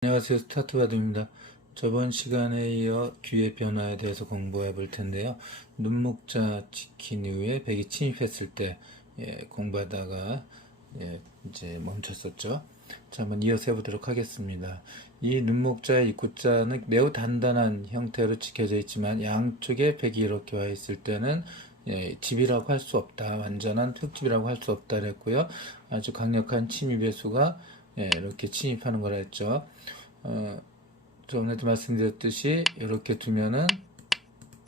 안녕하세요. 스타트바드입니다. 저번 시간에 이어 귀의 변화에 대해서 공부해 볼 텐데요. 눈목자 지킨 이후에 백이 침입했을 때 공부하다가 이제 멈췄었죠. 자, 한번 이어서 해보도록 하겠습니다. 이 눈목자의 입구자는 매우 단단한 형태로 지켜져 있지만 양쪽에 백이 이렇게 와 있을 때는 집이라고 할 수 없다. 완전한 흙집이라고 할 수 없다 그랬고요. 아주 강력한 침입의 수가 이렇게 침입하는 거라 했죠. 전에도 말씀드렸듯이 이렇게 두면은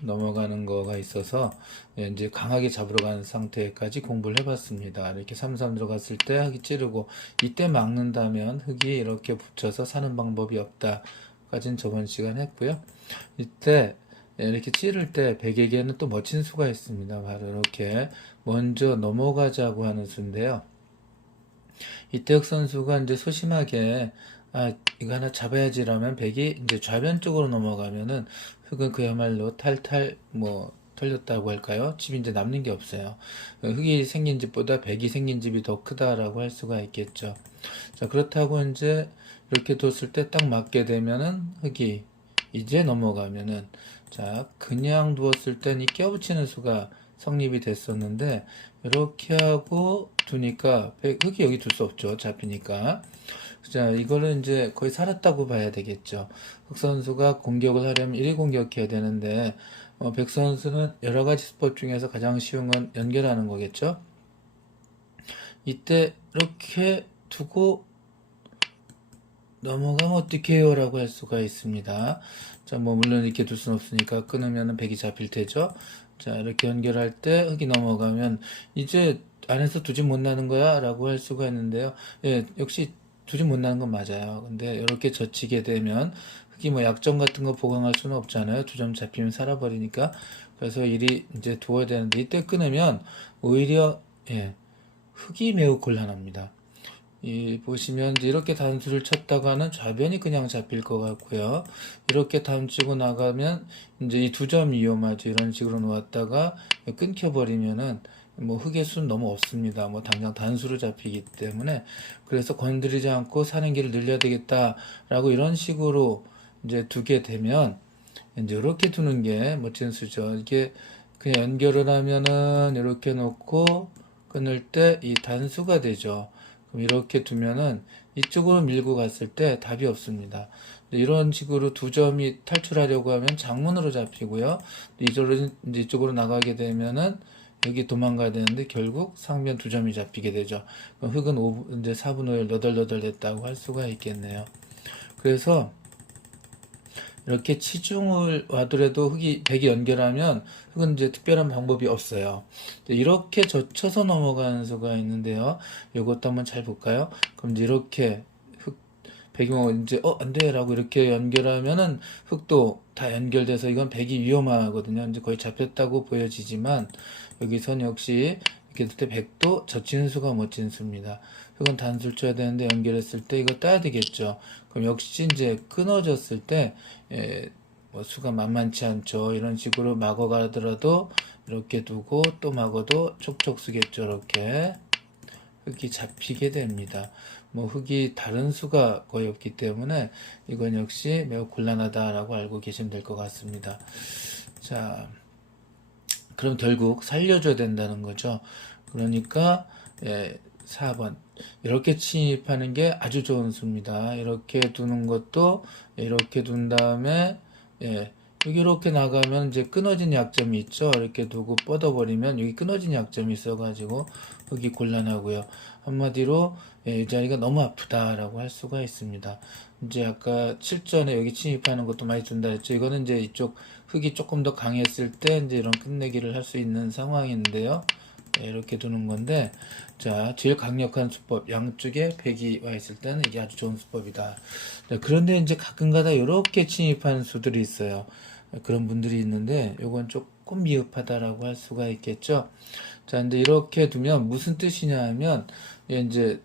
넘어가는 거가 있어서 이제 강하게 잡으러 가는 상태까지 공부를 해봤습니다. 이렇게 3-3 들어갔을 때 흙이 찌르고 이때 막는다면 흙이 이렇게 붙여서 사는 방법이 없다 까지는 저번 시간 했고요. 이때 이렇게 찌를 때 백에게는 또 멋진 수가 있습니다. 바로 이렇게 먼저 넘어가자고 하는 수인데요. 이태혁 선수가 이제 소심하게 이거 하나 잡아야지라면 백이 이제 좌변 쪽으로 넘어가면은 흙은 그야말로 탈탈 털렸다고 할까요? 집이 이제 남는 게 없어요. 흙이 생긴 집보다 백이 생긴 집이 더 크다라고 할 수가 있겠죠. 자, 그렇다고 이제 이렇게 뒀을 때 딱 맞게 되면은 흙이 이제 넘어가면은 자, 그냥 두었을 땐 이 껴붙이는 수가 성립이 됐었는데 이렇게 하고 두니까 흙이 여기 둘 수 없죠. 잡히니까. 자, 이거는 이제 거의 살았다고 봐야 되겠죠. 흑 선수가 공격을 하려면 1위 공격해야 되는데 백 선수는 여러 가지 스포츠 중에서 가장 쉬운 건 연결하는 거겠죠. 이때 이렇게 두고 넘어가면 어떡해요? 라고 할 수가 있습니다. 자, 물론 이렇게 둘 수는 없으니까 끊으면 백이 잡힐 테죠. 자, 이렇게 연결할 때 흙이 넘어가면 이제 안에서 두지 못나는 거야? 라고 할 수가 있는데요. 예, 역시 두지 못나는 건 맞아요. 근데 이렇게 젖히게 되면 흙이 약점 같은 거 보강할 수는 없잖아요. 2점 잡히면 살아버리니까. 그래서 일이 이제 두어야 되는데 이때 끊으면 오히려 흙이 매우 곤란합니다. 보시면 이렇게 단수를 쳤다가는 좌변이 그냥 잡힐 것 같고요. 이렇게 단치고 나가면 이제 이 2점 위험하죠. 이런 식으로 놓았다가 끊겨버리면은 흙의 수는 너무 없습니다. 당장 단수로 잡히기 때문에 그래서 건드리지 않고 사는 길을 늘려야 되겠다라고 이런 식으로 이제 두게 되면 이제 이렇게 두는 게 멋진 수죠. 이게 그냥 연결을 하면은 이렇게 놓고 끊을 때 이 단수가 되죠. 그럼 이렇게 두면은 이쪽으로 밀고 갔을 때 답이 없습니다. 이런 식으로 2점이 탈출하려고 하면 장문으로 잡히고요. 이쪽으로 나가게 되면은 여기 도망가야 되는데 결국 상변 2점이 잡히게 되죠. 그럼 흙은 이제 4분 5일 너덜너덜 됐다고 할 수가 있겠네요. 그래서 이렇게 치중을 와더라도 백이 연결하면 흙은 이제 특별한 방법이 없어요. 이렇게 젖혀서 넘어가는 수가 있는데요. 이것도 한번 잘 볼까요? 그럼 이제 이렇게 백이 이제 안 돼! 라고 이렇게 연결하면은 흙도 다 연결돼서 이건 백이 위험하거든요. 이제 거의 잡혔다고 보여지지만 여기선 역시 이렇게 될 때 백도 젖히는 수가 멋진 수입니다. 흙은 단수를 쳐야 되는데 연결했을 때 이거 따야 되겠죠. 그럼 역시 이제 끊어졌을 때 수가 만만치 않죠. 이런 식으로 막어 가더라도 이렇게 두고 또 막어도 촉촉 쓰겠죠. 이렇게 흙이 잡히게 됩니다. 흙이 다른 수가 거의 없기 때문에 이건 역시 매우 곤란하다라고 알고 계시면 될 것 같습니다. 자, 그럼 결국 살려줘야 된다는 거죠. 그러니까 4번 이렇게 침입하는 게 아주 좋은 수입니다. 이렇게 두는 것도 이렇게 둔 다음에 여기 이렇게 나가면 이제 끊어진 약점이 있죠. 이렇게 두고 뻗어버리면 여기 끊어진 약점이 있어가지고 흙이 곤란하고요. 한마디로 이 자리가 너무 아프다라고 할 수가 있습니다. 이제 아까 7전에 여기 침입하는 것도 많이 준다 했죠. 이거는 이제 이쪽 흙이 조금 더 강했을 때 이제 이런 끝내기를 할 수 있는 상황인데요. 이렇게 두는 건데, 자, 제일 강력한 수법, 양쪽에 백이 와 있을 때는 이게 아주 좋은 수법이다. 그런데 이제 가끔가다 이렇게 침입하는 수들이 있어요. 그런 분들이 있는데, 요건 조금 미흡하다라고 할 수가 있겠죠. 자, 근데 이렇게 두면 무슨 뜻이냐 하면, 이제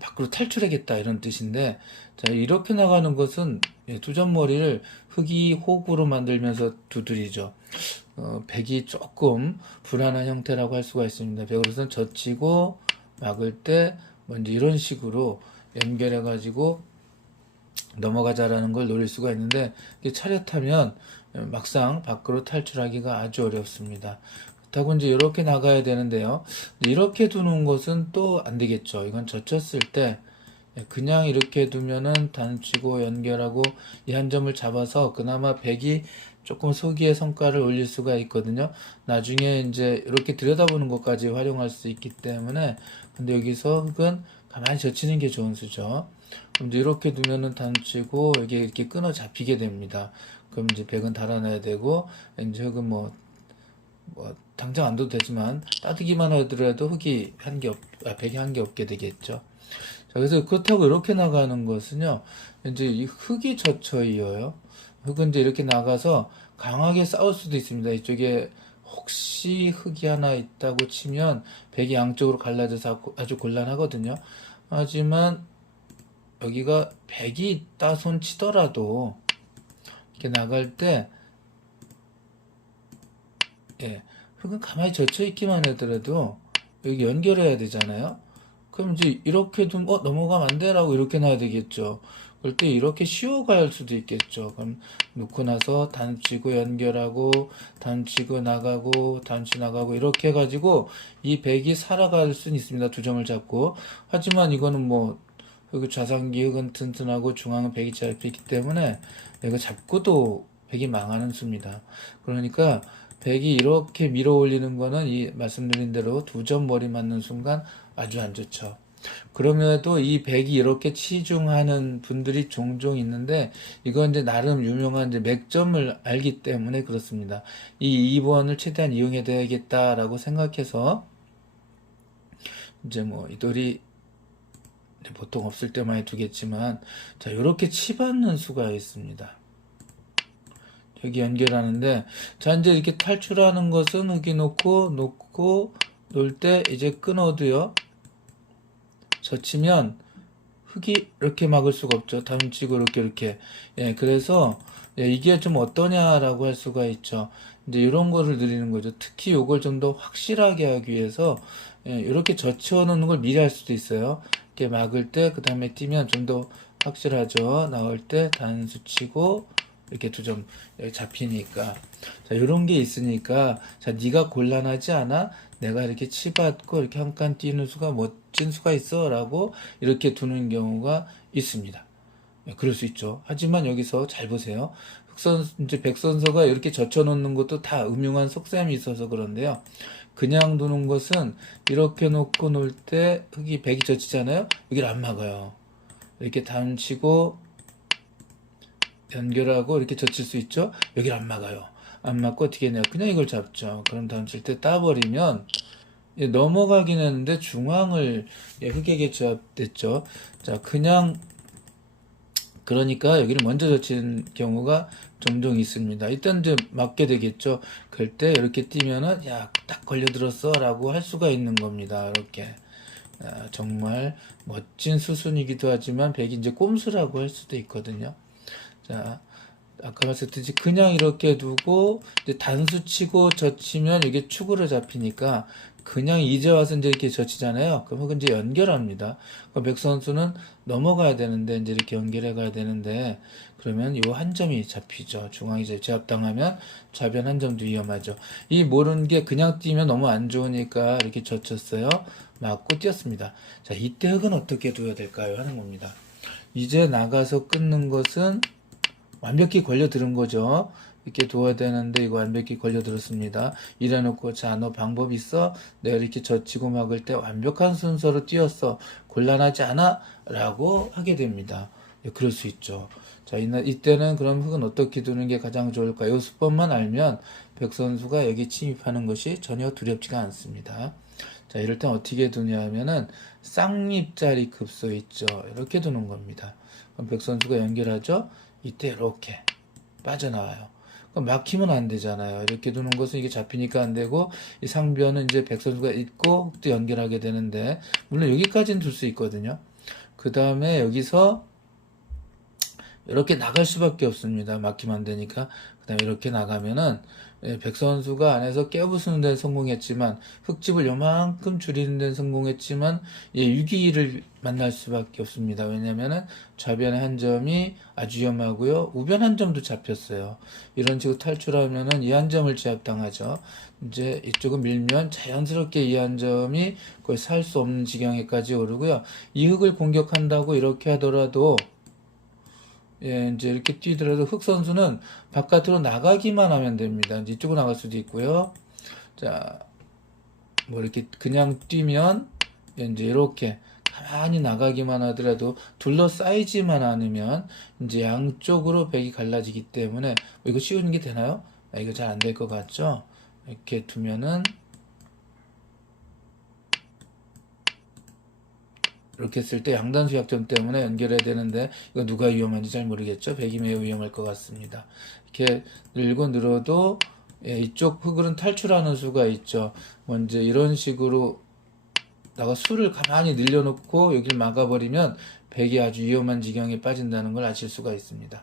밖으로 탈출하겠다 이런 뜻인데, 자, 이렇게 나가는 것은 2점 머리를 흙이 호구로 만들면서 두드리죠. 백이 조금 불안한 형태라고 할 수가 있습니다. 백으로서는 젖히고 막을 때 먼저 이런 식으로 연결해 가지고 넘어가자라는 걸 노릴 수가 있는데 이게 차렷하면 막상 밖으로 탈출하기가 아주 어렵습니다. 그렇다고 이제 이렇게 나가야 되는데요. 이렇게 두는 것은 또 안 되겠죠. 이건 젖혔을 때 그냥 이렇게 두면은 단치고 연결하고 이 한 점을 잡아서 그나마 백이 조금 소기의 성과를 올릴 수가 있거든요. 나중에 이제 이렇게 들여다보는 것까지 활용할 수 있기 때문에 근데 여기서 흙은 가만히 젖히는 게 좋은 수죠. 그럼 이제 이렇게 두면은 단치고 이게 이렇게 끊어 잡히게 됩니다. 그럼 이제 백은 달아놔야 되고 이제 흙은 뭐 당장 안 둬도 되지만 따르기만 하더라도 흙이 백이 한 게 없게 되겠죠. 자, 그래서 그렇다고 이렇게 나가는 것은요, 이제 이 흙이 젖혀 이어요. 흙은 이제 이렇게 나가서 강하게 싸울 수도 있습니다. 이쪽에 혹시 흙이 하나 있다고 치면 백이 양쪽으로 갈라져서 아주 곤란하거든요. 하지만 여기가 백이 있다 손 치더라도 이렇게 나갈 때, 예, 흙은 가만히 젖혀 있기만 하더라도 여기 연결해야 되잖아요. 그럼 이제 이렇게 두면 넘어가면 안 돼라고 이렇게 놔야 되겠죠. 그럴 때 이렇게 쉬어갈 수도 있겠죠. 그럼 놓고 나서 단치고 연결하고 단치고 나가고 단치 나가고 이렇게 해가지고 이 백이 살아갈 수는 있습니다. 두 점을 잡고. 하지만 이거는 뭐 여기 좌상기 흙은 튼튼하고 중앙은 백이 잡히기 때문에 이거 잡고도 백이 망하는 수입니다. 그러니까 백이 이렇게 밀어 올리는 거는 이 말씀드린 대로 두 점 머리 맞는 순간 아주 안 좋죠. 그럼에도 이 백이 이렇게 치중하는 분들이 종종 있는데 이건 이제 나름 유명한 이제 맥점을 알기 때문에 그렇습니다. 이 2번을 최대한 이용해 야겠다라고 생각해서 이제 뭐 이돌이 보통 없을 때 많이 두겠지만 자 이렇게 치받는 수가 있습니다. 여기 연결하는데 자 이제 이렇게 탈출하는 것은 흙이 놓고 놓을 때 이제 끊어도요. 젖히면 흙이 이렇게 막을 수가 없죠. 다음치고 이렇게. 예, 그래서 예, 이게 좀 어떠냐라고 할 수가 있죠. 이제 이런 거를 드리는 거죠. 특히 이걸 좀 더 확실하게 하기 위해서 예, 이렇게 젖혀 놓는 걸 미리 할 수도 있어요. 이렇게 막을 때 그 다음에 뛰면 좀 더 확실하죠. 나올 때 단수 치고 이렇게 두 점 잡히니까 자 이런 게 있으니까 자 네가 곤란하지 않아? 내가 이렇게 치받고 이렇게 한 칸 뛰는 수가 멋진 수가 있어 라고 이렇게 두는 경우가 있습니다. 그럴 수 있죠. 하지만 여기서 잘 보세요. 이제 백선서가 이렇게 젖혀 놓는 것도 다 음흉한 속셈이 있어서 그런데요. 그냥 두는 것은 이렇게 놓고 놓을 때 흙이 백이 젖히잖아요. 여기를 안 막아요. 이렇게 단치고 연결하고 이렇게 젖힐 수 있죠. 여기를 안 막아요. 안 맞고 어떻게 했냐. 그냥 이걸 잡죠. 그럼 다음 칠 때 따버리면 넘어가긴 했는데 중앙을 흙에게 제압됐죠. 자, 그냥 그러니까 여기를 먼저 젖힌 경우가 종종 있습니다. 일단 이제 맞게 되겠죠. 그럴 때 이렇게 뛰면은 야, 딱 걸려들었어 라고 할 수가 있는 겁니다. 이렇게. 정말 멋진 수순이기도 하지만 백이 이제 꼼수라고 할 수도 있거든요. 자, 아까 말씀드렸듯이 그냥 이렇게 두고 이제 단수 치고 젖히면 이게 축으로 잡히니까 그냥 이제 와서 이제 이렇게 젖히잖아요. 그럼 흙은 이제 연결합니다. 그럼 백 선수는 넘어가야 되는데 이제 이렇게 연결해 가야 되는데 그러면 요 한 점이 잡히죠. 중앙이 제압당하면 좌변 한 점도 위험하죠. 이 모르는 게 그냥 뛰면 너무 안 좋으니까 이렇게 젖혔어요. 맞고 뛰었습니다. 자, 이때 흙은 어떻게 둬야 될까요? 하는 겁니다. 이제 나가서 끊는 것은 완벽히 걸려들은 거죠. 이렇게 둬야 되는데 이거 완벽히 걸려들었습니다. 이래놓고 자 너 방법 있어? 내가 이렇게 젖히고 막을 때 완벽한 순서로 뛰었어. 곤란하지 않아? 라고 하게 됩니다. 예, 그럴 수 있죠. 자 이때는 그럼 흙은 어떻게 두는 게 가장 좋을까? 이 수법만 알면 백 선수가 여기 침입하는 것이 전혀 두렵지가 않습니다. 자 이럴 땐 어떻게 두냐 하면은 쌍립자리 급소 있죠. 이렇게 두는 겁니다. 그럼 백 선수가 연결하죠. 이때 이렇게 빠져나와요. 그럼 막히면 안 되잖아요. 이렇게 두는 것은 이게 잡히니까 안 되고 이 상변은 이제 백 선수가 있고 또 연결하게 되는데 물론 여기까지는 둘 수 있거든요. 그 다음에 여기서 이렇게 나갈 수밖에 없습니다. 막히면 안 되니까. 그 다음에 이렇게 나가면은 백 선수가 안에서 깨부수는 데는 성공했지만 흙집을 요만큼 줄이는 데는 성공했지만 6위를 만날 수밖에 없습니다. 왜냐면은 좌변의 한 점이 아주 위험하고요. 우변 한 점도 잡혔어요. 이런 식으로 탈출하면은 이 한 점을 제압당하죠. 이제 이쪽은 밀면 자연스럽게 이 한 점이 거의 살 수 없는 지경에까지 오르고요. 이 흙을 공격한다고 이렇게 하더라도 이제 이렇게 뛰더라도 흑 선수는 바깥으로 나가기만 하면 됩니다. 이제 이쪽으로 나갈 수도 있고요. 자, 뭐 이렇게 그냥 뛰면 이제 이렇게 가만히 나가기만 하더라도 둘러싸이지만 않으면 이제 양쪽으로 백이 갈라지기 때문에 이거 씌우는 게 되나요? 이거 잘 안 될 것 같죠? 이렇게 두면은 이렇게 했을 때 양단수 약점 때문에 연결해야 되는데 이거 누가 위험한지 잘 모르겠죠. 백이 매우 위험할 것 같습니다. 이렇게 늘고 늘어도 이쪽 흙은 탈출하는 수가 있죠. 먼저 이런 식으로 나가 수를 가만히 늘려놓고 여기를 막아버리면 백이 아주 위험한 지경에 빠진다는 걸 아실 수가 있습니다.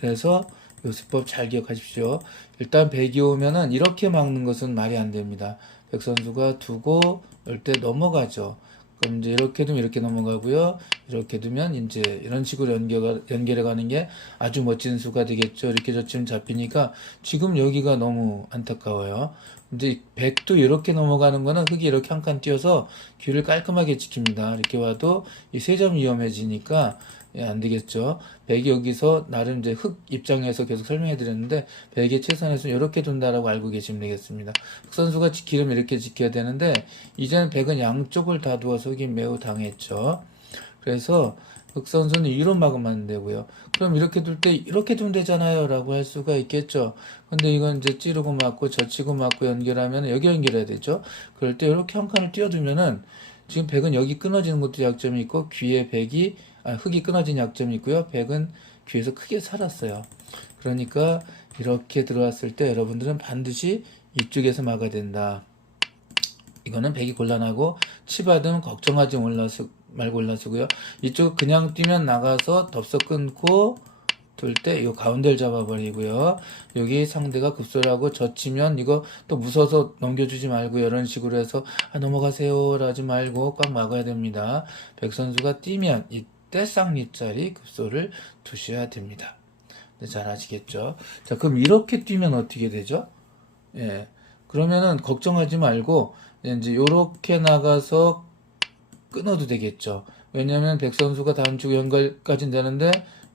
그래서 요 수법 잘 기억하십시오. 일단 백이 오면은 이렇게 막는 것은 말이 안 됩니다. 백 선수가 두고 열 때 넘어가죠. 그럼 이제 이렇게 두면 이렇게 넘어가고요. 이렇게 두면 이제 이런 식으로 연결해 가는 게 아주 멋진 수가 되겠죠. 이렇게 저쯤 잡히니까 지금 여기가 너무 안타까워요. 근데 백도 이렇게 넘어가는 거는 흙이 이렇게 한 칸 띄어서 귀를 깔끔하게 지킵니다. 이렇게 와도 이 세 점 위험해지니까 안 되겠죠. 백이 여기서 나름 이제 흙 입장에서 계속 설명해 드렸는데 백의 최선에서 이렇게 둔다라고 알고 계시면 되겠습니다. 흙 선수가 지키려면 이렇게 지켜야 되는데 이제는 백은 양쪽을 다 두어서 흙이 매우 당했죠. 그래서 흙 선수는 위로 막으면 안 되고요. 그럼 이렇게 둘 때 이렇게 두면 되잖아요 라고 할 수가 있겠죠. 근데 이건 이제 찌르고 맞고 젖히고 맞고 연결하면 여기 연결해야 되죠. 그럴 때 이렇게 한 칸을 띄워두면은 지금 백은 여기 끊어지는 것도 약점이 있고 귀에 흙이 끊어진 약점이 있고요. 백은 귀에서 크게 살았어요. 그러니까 이렇게 들어왔을 때 여러분들은 반드시 이쪽에서 막아야 된다. 이거는 백이 곤란하고 치받으면 걱정하지 말고 올라서고요. 이쪽 그냥 뛰면 나가서 덥석 끊고 돌 때 이 가운데를 잡아버리고요. 여기 상대가 급소하고 젖히면 이거 또 무서워서 넘겨주지 말고 이런 식으로 해서 넘어가세요 하지 말고 꽉 막아야 됩니다. 백 선수가 뛰면 이때 쌍립자리 급소를 두셔야 됩니다. 네, 잘 아시겠죠? 자, 그럼 이렇게 뛰면 어떻게 되죠? 예. 그러면은 걱정하지 말고 이제 요렇게 나가서 끊어도 되겠죠. 왜냐면 백 선수가 다음 주 연결까지 되는데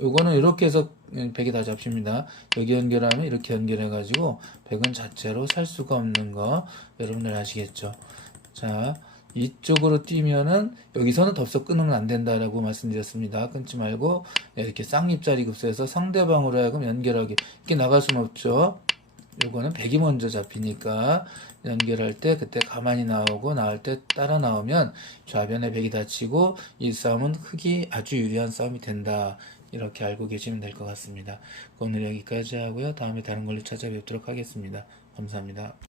요거는 이렇게 해서 백이 다 잡힙니다. 여기 연결하면 이렇게 연결해가지고 백은 자체로 살 수가 없는 거 여러분들 아시겠죠? 자, 이쪽으로 뛰면은 여기서는 덥석 끊으면 안 된다라고 말씀드렸습니다. 끊지 말고 이렇게 쌍립자리 급소해서 상대방으로 하여금 연결하게 이렇게 나갈 수는 없죠. 요거는 백이 먼저 잡히니까 연결할 때 그때 가만히 나오고 나올 때 따라 나오면 좌변에 백이 다치고 이 싸움은 흙이 아주 유리한 싸움이 된다. 이렇게 알고 계시면 될 것 같습니다. 오늘 여기까지 하고요. 다음에 다른 걸로 찾아뵙도록 하겠습니다. 감사합니다.